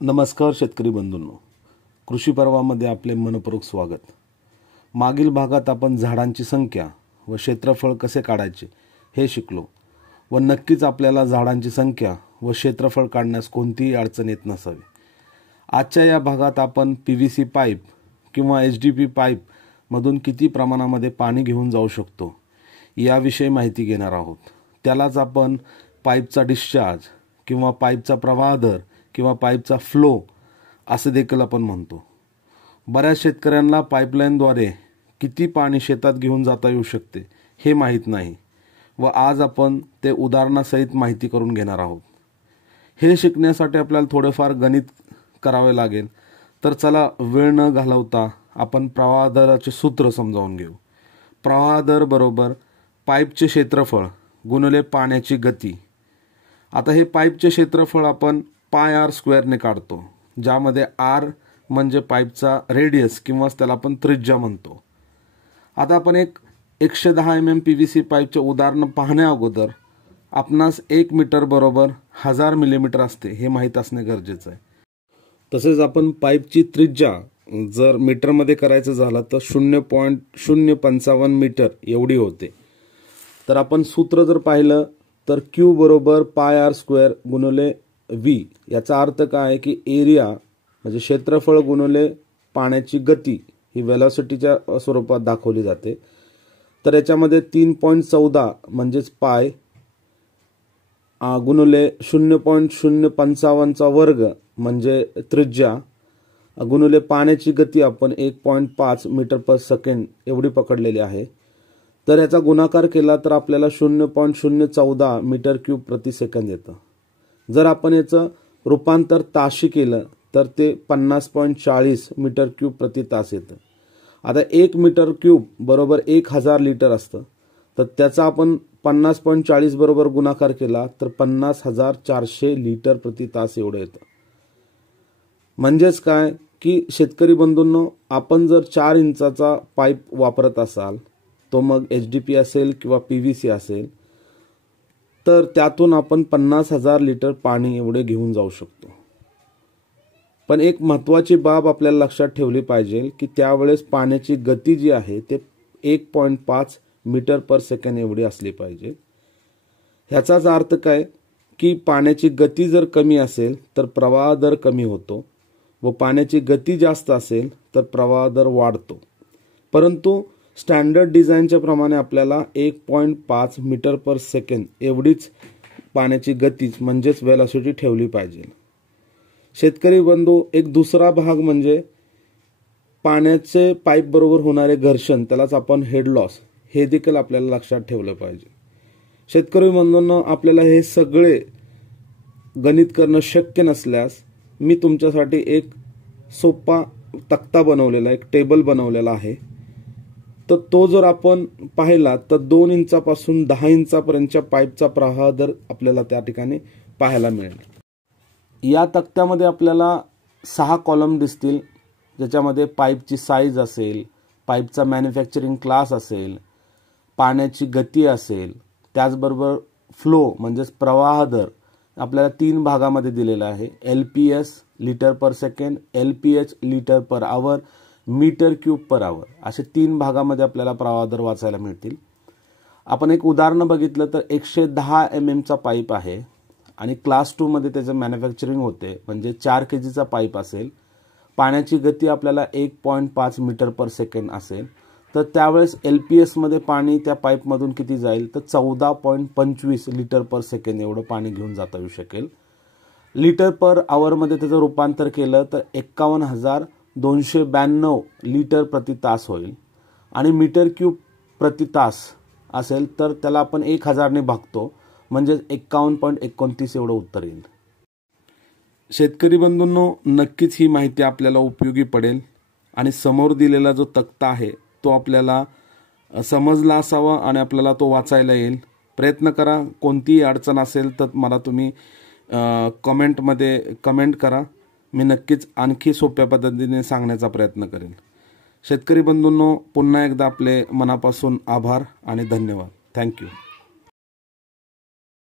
नमस्कार शेतकरी बंधूंनो, कृषी पर्वामध्ये आपले मनपूर्वक स्वागत। मागील भागात आपण झाडांची संख्या व क्षेत्रफळ कसे काढायचे हे शिकलो व नक्कीच आपल्याला झाडांची संख्या व क्षेत्रफळ काढण्यास कोणतीही अडचण येत नसावी। आजच्या या भागात आपण PVC पाईप किंवा HDPE पाईप मधून किती प्रमाणामध्ये पाणी घेऊन जाऊ शकतो याविषयी माहिती घेणार आहोत। त्यालाच आपण पाईपचा डिस्चार्ज किंवा पाईपचा प्रवाह दर किंवा पाईपचा फ्लो असे देखील आपण म्हणतो। बऱ्याच शेतकऱ्यांना पाईपलाईनद्वारे किती पाणी शेतात घेऊन जाता येऊ शकते हे माहीत नाही व आज आपण ते उदाहरणासहित माहिती करून घेणार आहोत। हे शिकण्यासाठी आपल्याला थोडेफार गणित करावे लागेल, तर चला वेळ न घालवता आपण प्रवाह दराचे सूत्र समजावून घेऊ। प्रवाह दर बरोबर पाईपचे क्षेत्रफळ गुणिले पाण्याची गती। आता हे पाईपचे क्षेत्रफळ आपण πr² ने काढतो, ज्यामध्ये r म्हणजे पाईपचा रेडियस किंवा त्याला आपण त्रिज्या म्हणतो। आता आपण एक 110 mm PVC पाईपचे उदाहरण पाहण्या अगोदर आपणास 1 मीटर बरोबर 1000 मिलीमीटर असते हे माहित असणे गरजेचे आहे। तसेच आपण पाईपची त्रिज्या जर मीटरमध्ये करायचं झालं तर 0.055 मीटर एवढी होते। तर आपण सूत्र जर पाहिलं तर Q बरोबर πr² गुणिले V। याचा अर्थ काय आहे की एरिया म्हणजे क्षेत्रफळ गुणिले पाण्याची गती ही वेलोसिटीच्या स्वरूपात दाखवली जाते। तर याच्यामध्ये 3.14 म्हणजेच पाय गुणिले 0.055 चा वर्ग म्हणजे त्रिज्या गुणिले पाण्याची गती आपण 1.5 मीटर पर सेकंड एवढी पकडलेली आहे। तर याचा गुणाकार केला तर आपल्याला 0.014 मीटर क्यूब प्रति सेकंद येतं। जर आपण याचं रूपांतर ताशी केलं तर ते 50.40 मीटर क्यूब प्रति तास येतं। आता 1 मीटर क्यूब बरोबर 1000 लिटर असतं, तर त्याचा आपण 50.40 बरोबर गुणाकार केला तर 50,400 लिटर प्रति तास एवढं येतं। म्हणजेच काय की शेतकरी बंधूंनो, आपण जर 4 इंचाचा पाईप वापरत असाल, तो मग HDPE असेल किंवा PVC असेल, तर त्यातून आपण 50,000 लिटर पाणी एवढे घेऊन जाऊ शकतो। पण एक महत्त्वाची बाब आपल्याला लक्षात ठेवली पाहिजे की त्यावेळेस पाण्याची गती जी आहे ते 1.5 मीटर पर सेकंड एवढी असली पाहिजे। ह्याचाच अर्थ काय की पाण्याची गती जर कमी असेल तर प्रवाह दर कमी होतो व पाण्याची गती जास्त असेल तर प्रवाह दर वाढतो। परंतु स्टँडर्ड डिझाईनच्या प्रमाणे आपल्याला 1.5 मीटर पर सेकंड एवढीच पाण्याची गती म्हणजेच वेलोसिटी ठेवली पाहिजे। शेतकरी बंधू, एक दुसरा भाग म्हणजे पाण्याचे पाईप बरोबर होणारे घर्षण, त्यालाच आपण हेड लॉस, हे देखील आपल्याला लक्षात ठेवलं पाहिजे। शेतकरी बंधूंनो, आपल्याला हे सगळे गणित करणं शक्य नसल्यास मी तुमच्यासाठी एक सोपा तक्ता बनवलेला, एक टेबल बनवलेला आहे। तर तो जर आपण पाहिला तर 2 इंचापासून 10 इंचापर्यंतच्या पाईपचा प्रवाह दर आपल्याला त्या ठिकाणी पाहायला मिळेल। या तक्त्यामध्ये आपल्याला 6 कॉलम दिसतील, ज्याच्यामध्ये पाईपची साईज असेल, पाईपचा मॅन्युफॅक्चरिंग क्लास असेल, पाण्याची गती असेल, त्याचबरोबर फ्लो म्हणजेच प्रवाह दर आपल्याला 3 भागामध्ये दिलेला आहे। LPS litre per second, LPH litre per hour, metre cube per hour, असे 3 भागामध्ये आपल्याला प्रवाह दर वाचायला मिळतील। आपण एक उदाहरण बघितलं तर 110 mm चा पाईप आहे आणि क्लास 2 मध्ये त्याचं मॅन्युफॅक्चरिंग होते, म्हणजे 4 kg चा पाईप असेल, पाण्याची गती आपल्याला 1.5 मीटर पर सेकंड असेल, तर त्यावेळेस LPS मध्ये पाणी त्या पाईपमधून किती जाईल तर 14.25 लिटर पर सेकंड एवढं पाणी घेऊन जाता येऊ शकेल। लिटर पर आवर मध्ये त्याचं रूपांतर केलं तर 51,292 लिटर प्रति तास होईल आणि मीटर क्यूब प्रति तास असेल तर त्याला आपण 1000 ने भागतो, म्हणजे 51.29 एवढं उत्तर येईल। शेतकरी बंधूंनो, नक्कीच ही माहिती आपल्याला उपयोगी पडेल आणि समोर दिलेला जो तक्ता आहे तो आपल्याला समजला असावा आणि आपल्याला तो वाचायला येईल। प्रयत्न करा, कोणतीही अडचण असेल तर मला तुम्ही कमेंटमध्ये कमेंट करा, मी नक्कीच आणखी सोप्या पद्धतीने सांगण्याचा प्रयत्न करेन। शेतकरी बंधूंनो, पुन्हा एकदा आपले मनापासून आभार आणि धन्यवाद। थँक्यू।